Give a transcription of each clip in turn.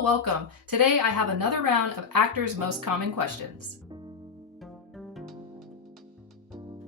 Hello, welcome. Today I have another round of actors' most common questions.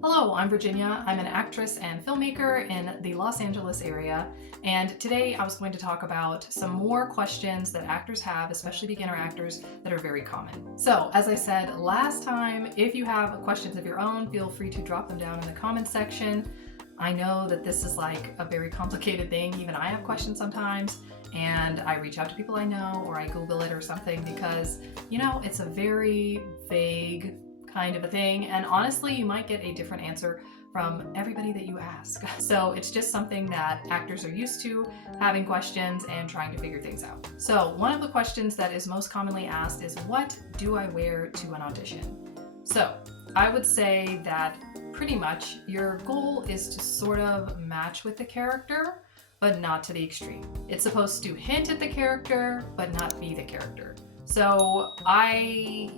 Hello, I'm Virginia. I'm an actress and filmmaker in the Los Angeles area, and today I was going to talk about some more questions that actors have, especially beginner actors, that are very common. So, as I said last time, if you have questions of your own, feel free to drop them down in the comments section. I know that this is like a very complicated thing. Even I have questions sometimes, and I reach out to people I know or I Google it or something because, it's a very vague kind of a thing, and honestly you might get a different answer from everybody that you ask. So it's just something that actors are used to, having questions and trying to figure things out. So one of the questions that is most commonly asked is, what do I wear to an audition? So I would say that pretty much your goal is to sort of match with the character, but not to the extreme. It's supposed to hint at the character, but not be the character. So I've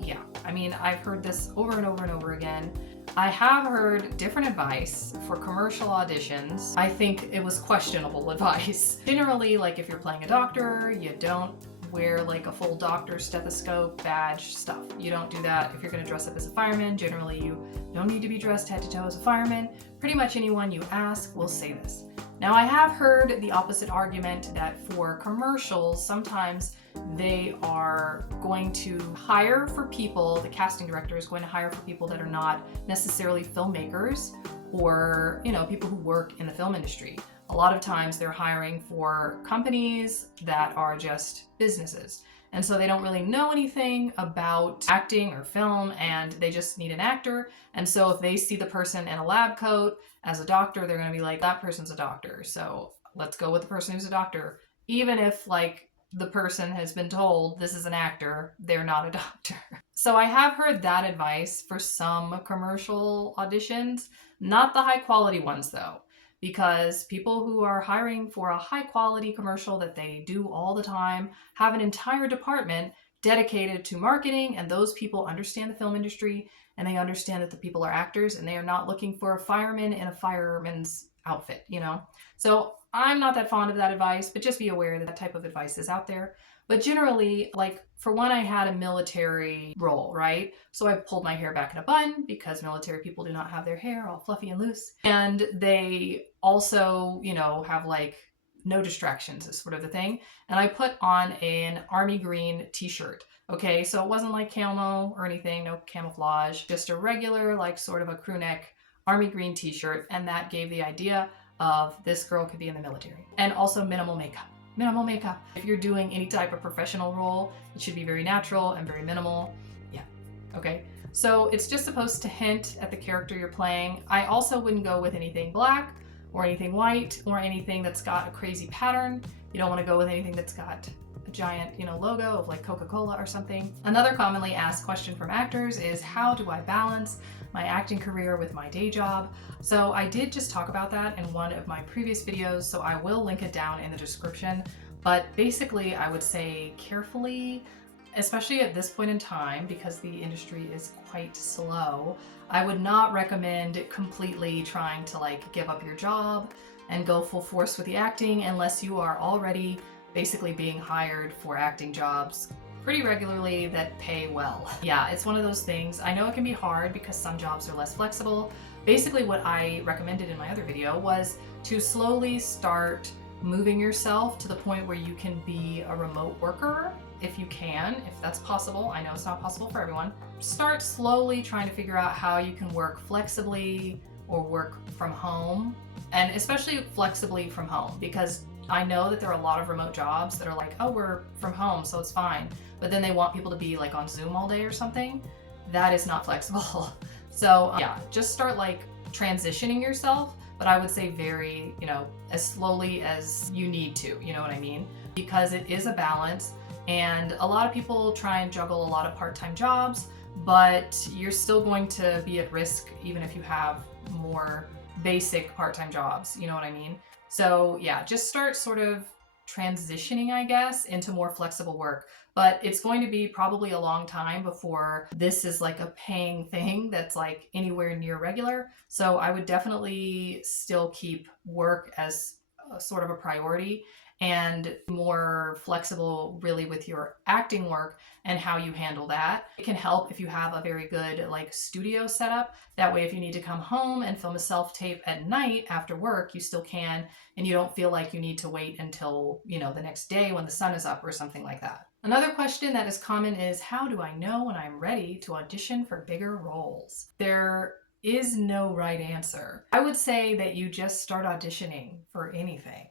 heard this over and over and over again. I have heard different advice for commercial auditions. I think it was questionable advice. Generally, like if you're playing a doctor, you don't wear like a full doctor stethoscope, badge stuff. You don't do that. If you're gonna dress up as a fireman, generally you don't need to be dressed head to toe as a fireman. Pretty much anyone you ask will say this. Now, I have heard the opposite argument that for commercials, sometimes they are going to hire for people, the casting director is going to hire for people that are not necessarily filmmakers or, people who work in the film industry. A lot of times they're hiring for companies that are just businesses. And so they don't really know anything about acting or film, and they just need an actor. And so if they see the person in a lab coat as a doctor, they're going to be like, that person's a doctor, so let's go with the person who's a doctor. Even if the person has been told this is an actor, they're not a doctor. So I have heard that advice for some commercial auditions, not the high quality ones though, because people who are hiring for a high quality commercial that they do all the time have an entire department dedicated to marketing, and those people understand the film industry and they understand that the people are actors and they are not looking for a fireman in a fireman's outfit, So I'm not that fond of that advice, but just be aware that that type of advice is out there. But generally, for one, I had a military role, right? So I pulled my hair back in a bun because military people do not have their hair all fluffy and loose. And they also, have no distractions is sort of the thing. And I put on an army green t-shirt. Okay, so it wasn't like camo or anything, no camouflage, just a regular, sort of a crew neck army green t-shirt. And that gave the idea of this girl could be in the military. And also minimal makeup. Minimal makeup. If you're doing any type of professional role, it should be very natural and very minimal. Yeah, okay. So it's just supposed to hint at the character you're playing. I also wouldn't go with anything black or anything white or anything that's got a crazy pattern. You don't want to go with anything that's got a giant, logo of Coca-Cola or something. Another commonly asked question from actors is, how do I balance my acting career with my day job? So I did just talk about that in one of my previous videos, so I will link it down in the description. But basically, I would say carefully, especially at this point in time, because the industry is quite slow, I would not recommend completely trying to give up your job and go full force with the acting unless you are already basically being hired for acting jobs pretty regularly that pay well. Yeah, it's one of those things. I know it can be hard because some jobs are less flexible. Basically what I recommended in my other video was to slowly start moving yourself to the point where you can be a remote worker if you can, if that's possible. I know it's not possible for everyone. Start slowly trying to figure out how you can work flexibly or work from home, and especially flexibly from home, because I know that there are a lot of remote jobs that are like, oh, we're from home, so it's fine. But then they want people to be on Zoom all day or something. That is not flexible. So just start transitioning yourself, but I would say very, as slowly as you need to, you know what I mean? Because it is a balance, and a lot of people try and juggle a lot of part-time jobs, but you're still going to be at risk even if you have more basic part-time jobs, you know what I mean? So yeah, just start sort of transitioning, I guess, into more flexible work. But it's going to be probably a long time before this is a paying thing that's anywhere near regular. So I would definitely still keep work as sort of a priority. and more flexible really with your acting work and how you handle that. It can help if you have a very good like studio setup. That way if you need to come home and film a self-tape at night after work, you still can, and you don't feel like you need to wait until, the next day when the sun is up or something like that. Another question that is common is, how do I know when I'm ready to audition for bigger roles? There is no right answer. I would say that you just start auditioning for anything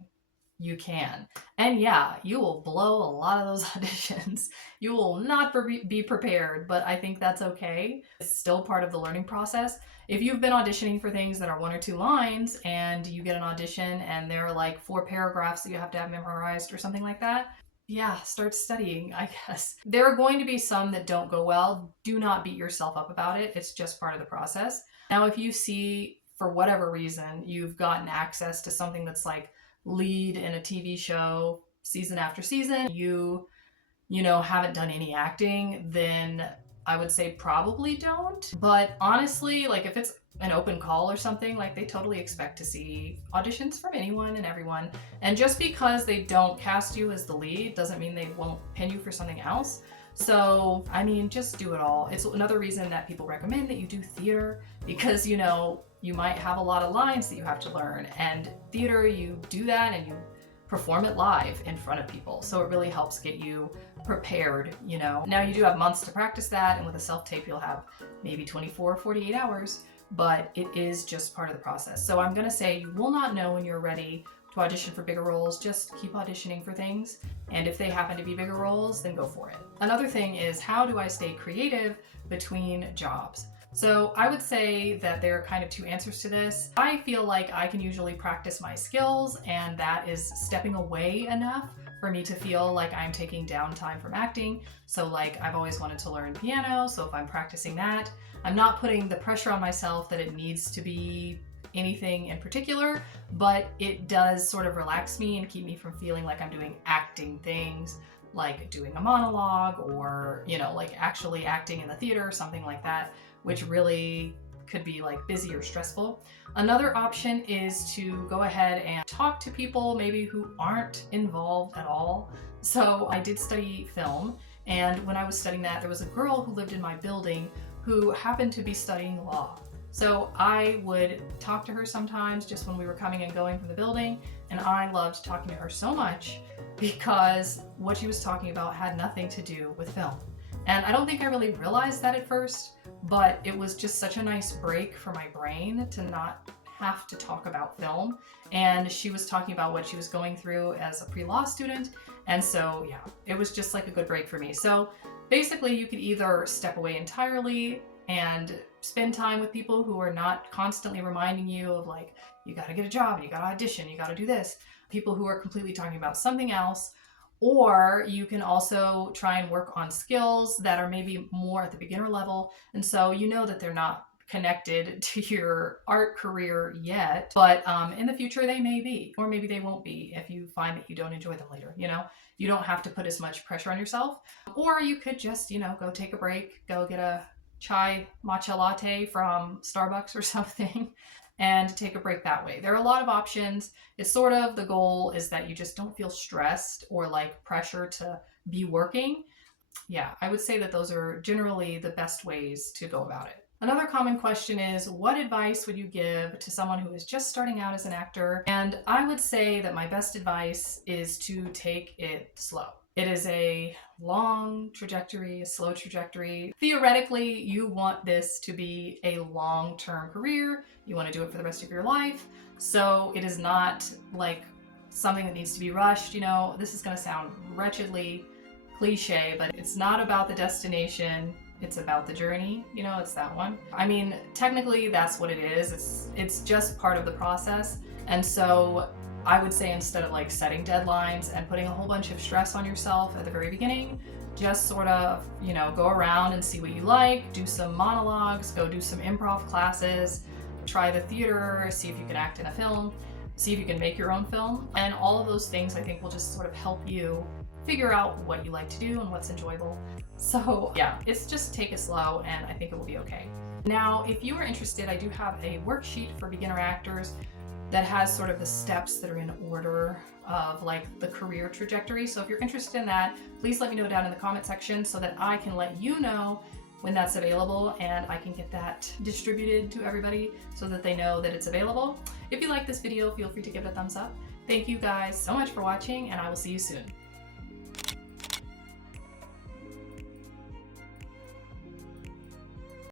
you can. And yeah, you will blow a lot of those auditions. You will not be prepared, but I think that's okay. It's still part of the learning process. If you've been auditioning for things that are 1 or 2 lines and you get an audition and there are like 4 paragraphs that you have to have memorized or something like that, yeah, start studying, I guess. There are going to be some that don't go well. Do not beat yourself up about it. It's just part of the process. Now, if you see, for whatever reason, you've gotten access to something that's like lead in a TV show season after season, haven't done any acting, then I would say probably don't. But honestly, like if it's an open call or something, like they totally expect to see auditions from anyone and everyone. And just because they don't cast you as the lead doesn't mean they won't pin you for something else. So, I mean, just do it all. It's another reason that people recommend that you do theater, because, you might have a lot of lines that you have to learn. And theater, you do that and you perform it live in front of people. So it really helps get you prepared, Now you do have months to practice that, and with a self-tape, you'll have maybe 24 or 48 hours, but it is just part of the process. So I'm gonna say you will not know when you're ready to audition for bigger roles. Just keep auditioning for things, and if they happen to be bigger roles, then go for it. Another thing is, how do I stay creative between jobs? So I would say that there are kind of 2 answers to this. I feel like I can usually practice my skills, and that is stepping away enough for me to feel like I'm taking downtime from acting. So like I've always wanted to learn piano, so if I'm practicing that, I'm not putting the pressure on myself that it needs to be anything in particular, but it does sort of relax me and keep me from feeling like I'm doing acting things, like doing a monologue or, like actually acting in the theater or something like that, which really could be like busy or stressful. Another option is to go ahead and talk to people maybe who aren't involved at all. So I did study film, and when I was studying that, there was a girl who lived in my building who happened to be studying law. So I would talk to her sometimes just when we were coming and going from the building, and I loved talking to her so much because what she was talking about had nothing to do with film. And I don't think I really realized that at first, but it was just such a nice break for my brain to not have to talk about film. And she was talking about what she was going through as a pre-law student. And so, yeah, it was just like a good break for me. So basically, you could either step away entirely and spend time with people who are not constantly reminding you of like, you got to get a job, you got to audition, you got to do this. People who are completely talking about something else. Or you can also try and work on skills that are maybe more at the beginner level. And so that they're not connected to your art career yet, but in the future they may be, or maybe they won't be if you find that you don't enjoy them later. You don't have to put as much pressure on yourself. Or you could just, go take a break, go get a chai matcha latte from Starbucks or something, and take a break that way. There are a lot of options. It's sort of, the goal is that you just don't feel stressed or like pressure to be working. Yeah, I would say that those are generally the best ways to go about it. Another common question is, what advice would you give to someone who is just starting out as an actor? And I would say that my best advice is to take it slow. It is a long trajectory, a slow trajectory. Theoretically, you want this to be a long-term career. You want to do it for the rest of your life. So it is not like something that needs to be rushed. This is going to sound wretchedly cliche, but it's not about the destination. It's about the journey. It's that one. I mean, technically that's what it is. It's just part of the process. And so I would say, instead of like setting deadlines and putting a whole bunch of stress on yourself at the very beginning, just sort of, go around and see what you like, do some monologues, go do some improv classes, try the theater, see if you can act in a film, see if you can make your own film. And all of those things I think will just sort of help you figure out what you like to do and what's enjoyable. So yeah, it's just take it slow, and I think it will be okay. Now, if you are interested, I do have a worksheet for beginner actors. that has sort of the steps that are in order of like the career trajectory. So if you're interested in that, please let me know down in the comment section so that I can let you know when that's available and I can get that distributed to everybody so that they know that it's available. If you like this video, feel free to give it a thumbs up. Thank you guys so much for watching, and I will see you soon.